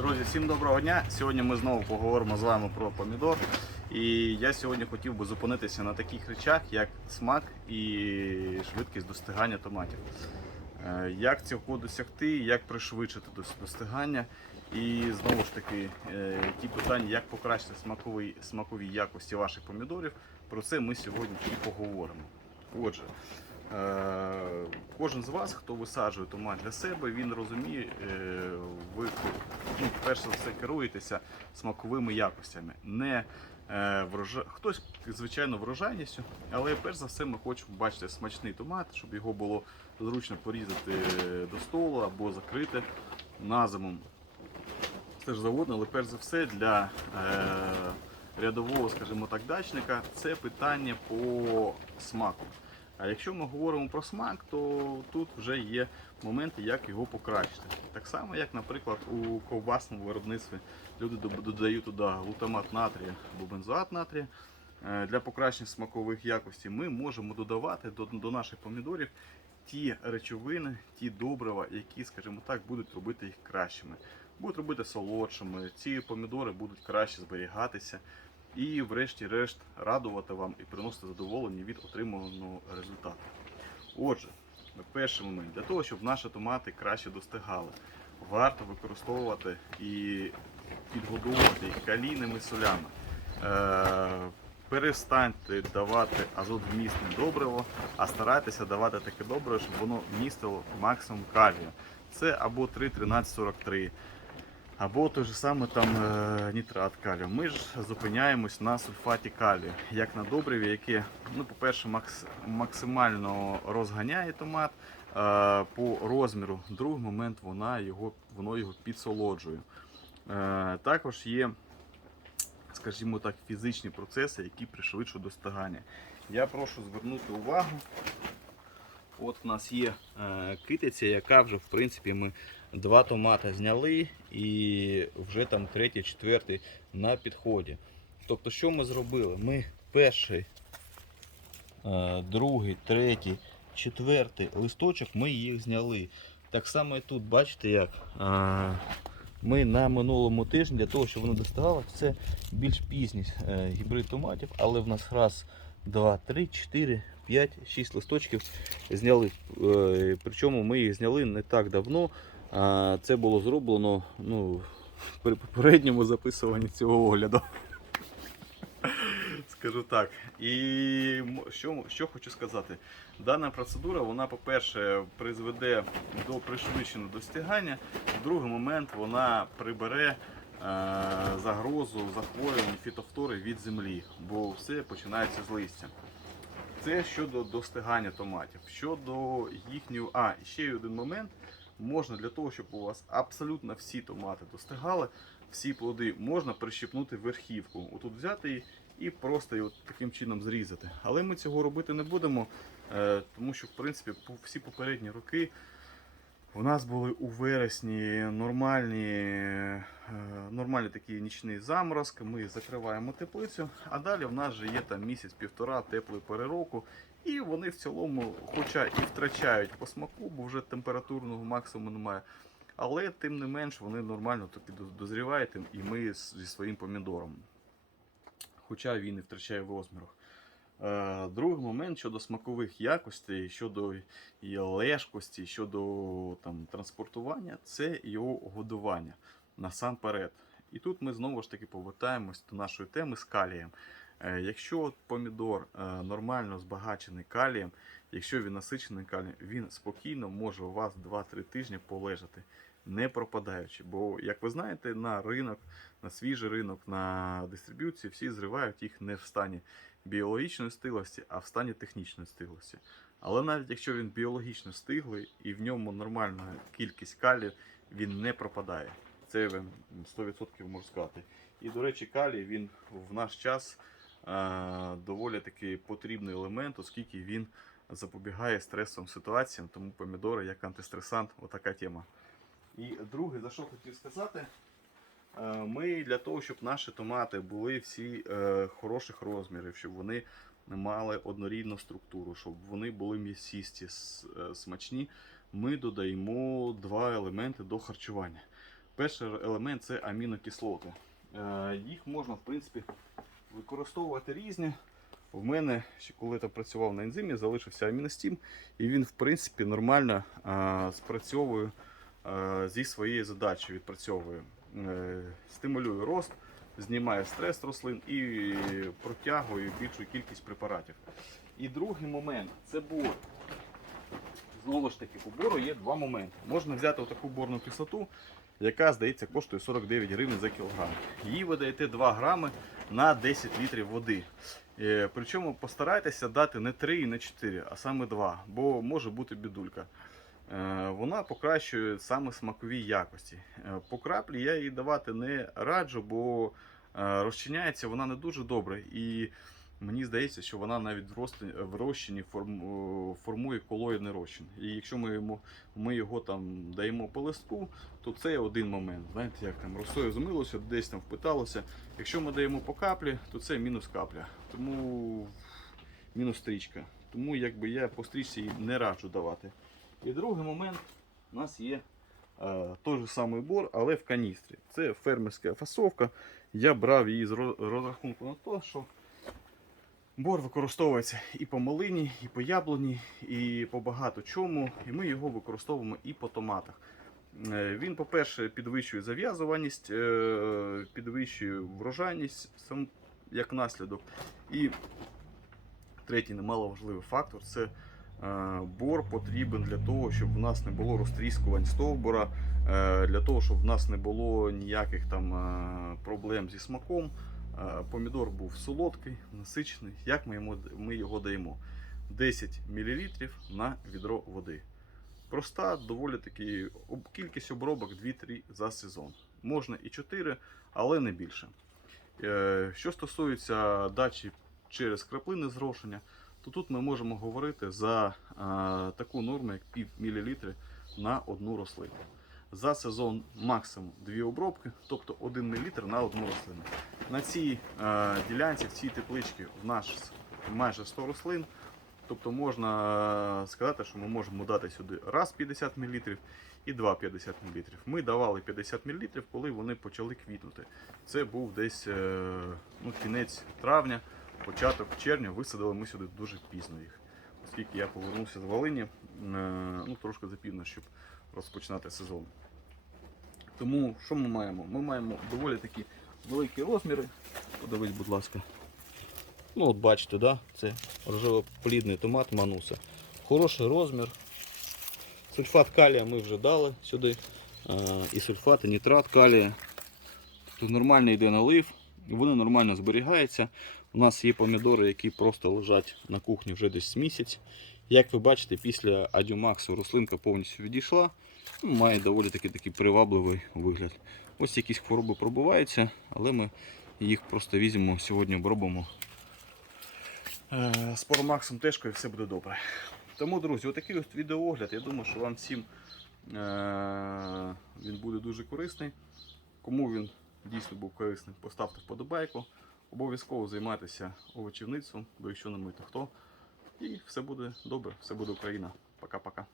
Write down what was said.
Друзі, всім доброго дня! Сьогодні ми знову поговоримо з вами про помідор. І я сьогодні хотів би зупинитися на таких речах, як смак і швидкість достигання томатів. Е, Як цього досягти, як пришвидшити достигання. І знову ж таки, е, ті питання, як покращити смакові, смакові якості ваших помідорів, про це ми сьогодні і поговоримо. Отже, Кожен з вас, хто висаджує томат для себе, він розуміє, е, ви ну, перш за все керуєтеся смаковими якостями. Не е, врожа... Хтось, звичайно, врожайністю, але перш за все ми хочемо бачити смачний томат, щоб його було зручно порізати до столу або закрити на зиму. Все ж завгодно, але перш за все для е, рядового, скажімо так, дачника це питання по смаку. А якщо ми говоримо про смак, то тут вже є моменти, як його покращити. Так само, як, наприклад, у ковбасному виробництві люди додають туди глутамат натрія або бензоат натрія. Е, Для покращення смакових якостей ми можемо додавати до, до наших помідорів ті речовини, ті добрива, які, скажімо так, будуть робити їх кращими. Будуть робити солодшими, ці помідори будуть краще зберігатися і, врешті-решт, радувати вам і приносити задоволення від отриманого результату. Отже, перший момент для того, щоб наші томати краще достигали, варто використовувати і підгодовувати їх калійними солями. Е, перестаньте давати азотвмісне добриво, а старайтеся давати таке добриво, щоб воно містило максимум калію. Це або 3,1343, або той же саме там е, нітрат калію. Ми ж зупиняємось на сульфаті калію, як на добриві, яке, ну, по-перше, макс- максимально розганяє томат. е, По розміру, другий момент вона його, воно його підсолоджує. Е, Також є, скажімо так, фізичні процеси, які пришвидшують достигання. Я прошу звернути увагу. От в нас є е, китиця, яка вже в принципі ми два томати зняли і вже там третій, четвертий на підході. Тобто, що ми зробили? Ми перший, е, другий, третій, четвертий листочок ми їх зняли. Так само і тут, бачите, як е, ми на минулому тижні для того, щоб воно достигало, це більш пізній гібрид томатів, але в нас раз, два, три, чотири, п'ять, шість листочків зняли. Е, Причому ми їх зняли не так давно. Це було зроблено ну, при попередньому записуванні цього огляду. Скажу так. І що, що хочу сказати. Дана процедура, вона, по-перше, призведе до пришвидшеного достигання. Другий момент вона прибере загрозу захворювань фітофтори від землі, бо все починається з листя. Це щодо достигання томатів. Щодо їхнього. А, ще один момент. Можна для того, щоб у вас абсолютно всі томати достигали, всі плоди, можна прищепнути верхівку. Отут взяти її і просто її от таким чином зрізати. Але ми цього робити не будемо, е, тому що в принципі всі попередні роки у нас були у вересні нормальні, е, нормальні такі нічні заморозки. Ми закриваємо теплицю, а далі в нас же є там місяць-півтора теплої пори року. І вони в цілому, хоча і втрачають по смаку, бо вже температурного максимуму немає. Але тим не менш вони нормально таки дозрівають і ми зі своїм помідором. Хоча він і втрачає в розмірах. Е, Другий момент щодо смакових якостей, щодо лежкості, щодо там, транспортування, це його годування насамперед. І тут ми знову ж таки повертаємось до нашої теми з калієм. Е, Якщо помідор е, нормально збагачений калієм, якщо він насичений калієм, він спокійно може у вас 2-3 тижні полежати, не пропадаючи. Бо, як ви знаєте, на ринок, на свіжий ринок, на дистриб'юції всі зривають їх не в стані біологічної стиглості, а в стані технічної стиглості. Але навіть якщо він біологічно стиглий і в ньому нормальна кількість калію, він не пропадає. Це я 100% можу сказати. І, до речі, калій він в наш час е, доволі таки потрібний елемент, оскільки він запобігає стресовим ситуаціям, тому помідори як антистресант, отака тема. І друге, за що хотів сказати, е, ми для того, щоб наші томати були всі е, хороших розмірів, щоб вони мали однорідну структуру, щоб вони були м'ясісті, е, смачні, ми додаємо два елементи до харчування. Перший елемент це амінокислоти. Їх можна, в принципі, використовувати різні. В мене, ще коли я працював на ензимі, залишився аміностім, і він, в принципі, нормально спрацьовує зі своєю задачею, відпрацьовує. Е, стимулює рост, знімає стрес рослин і протягує більшу кількість препаратів. І другий момент це бор. Знову ж таки, по бору є два моменти. Можна взяти таку борну кислоту, яка, здається, коштує 49 гривень за кілограм. Її ви даєте 2 грами на 10 літрів води. Е, Причому постарайтеся дати не 3 і не 4, а саме 2, бо може бути бідулька. Е, Вона покращує саме смакові якості. Е, По краплі я її давати не раджу, бо е, розчиняється вона не дуже добре. І Мені здається, що вона навіть в розчині формує колоїдний розчин. І якщо ми йому, ми його там даємо по листку, то це один момент. Знаєте, як там росою змилося, десь там впиталося. Якщо ми даємо по каплі, то це мінус капля. Тому мінус стрічка. Тому якби я по стрічці її не раджу давати. І другий момент у нас є е, той же самий бор, але в каністрі. Це фермерська фасовка. Я брав її з розрахунку на те, що Бор використовується і по малині, і по яблуні, і по багато чому. І ми його використовуємо і по томатах. Е, Він, по-перше, підвищує зав'язуваність, е, підвищує врожайність сам як наслідок. І третій немаловажливий фактор це бор потрібен для того, щоб в нас не було розтріскувань стовбура, е, для того, щоб в нас не було ніяких там е, проблем зі смаком. Е, Помідор був солодкий, насичений. Як ми, його даємо? 10 мл на відро води. Проста, доволі таки кількість обробок 2-3 за сезон. Можна і 4, але не більше. Е, Що стосується дачі через краплини зрошення, то тут ми можемо говорити за е, таку норму, як пів мілілітри на одну рослину. За сезон максимум 2 обробки, тобто 1 мл на одну рослину. На цій е, ділянці, в цій тепличці в нас майже 100 рослин. Тобто можна е, сказати, що ми можемо дати сюди раз 50 мл і два 50 мл. Ми давали 50 мл, коли вони почали квітнути. Це був десь е, ну, кінець травня, початок червня. Висадили ми сюди дуже пізно їх. Оскільки я повернувся з Волині, е, ну, трошки запізно, щоб розпочинати сезон. Тому що ми маємо? Ми маємо доволі такі великі розміри. Подивись, будь ласка. Ну, от бачите, да? це рожево-плідний томат мануса. Хороший розмір. Сульфат калія ми вже дали сюди. І сульфат, і нітрат калія. Тобто нормально йде налив, вони нормально зберігаються. У нас є помідори, які просто лежать на кухні вже десь місяць. Як ви бачите, після адюмаксу рослинка повністю відійшла. Ну, Має доволі таки такий привабливий вигляд. Ось якісь хвороби пробуваються, але ми їх просто візьмемо сьогодні обробимо Е, з Поромаксом тежкою все буде добре. Тому, друзі, отакий ось відеоогляд. Я думаю, що вам всім е, він буде дуже корисний. Кому він дійсно був корисний, поставте вподобайку. Обов'язково займайтеся овочівництвом, бо якщо не ми, то хто. І все буде добре, все буде Україна. Пока-пока.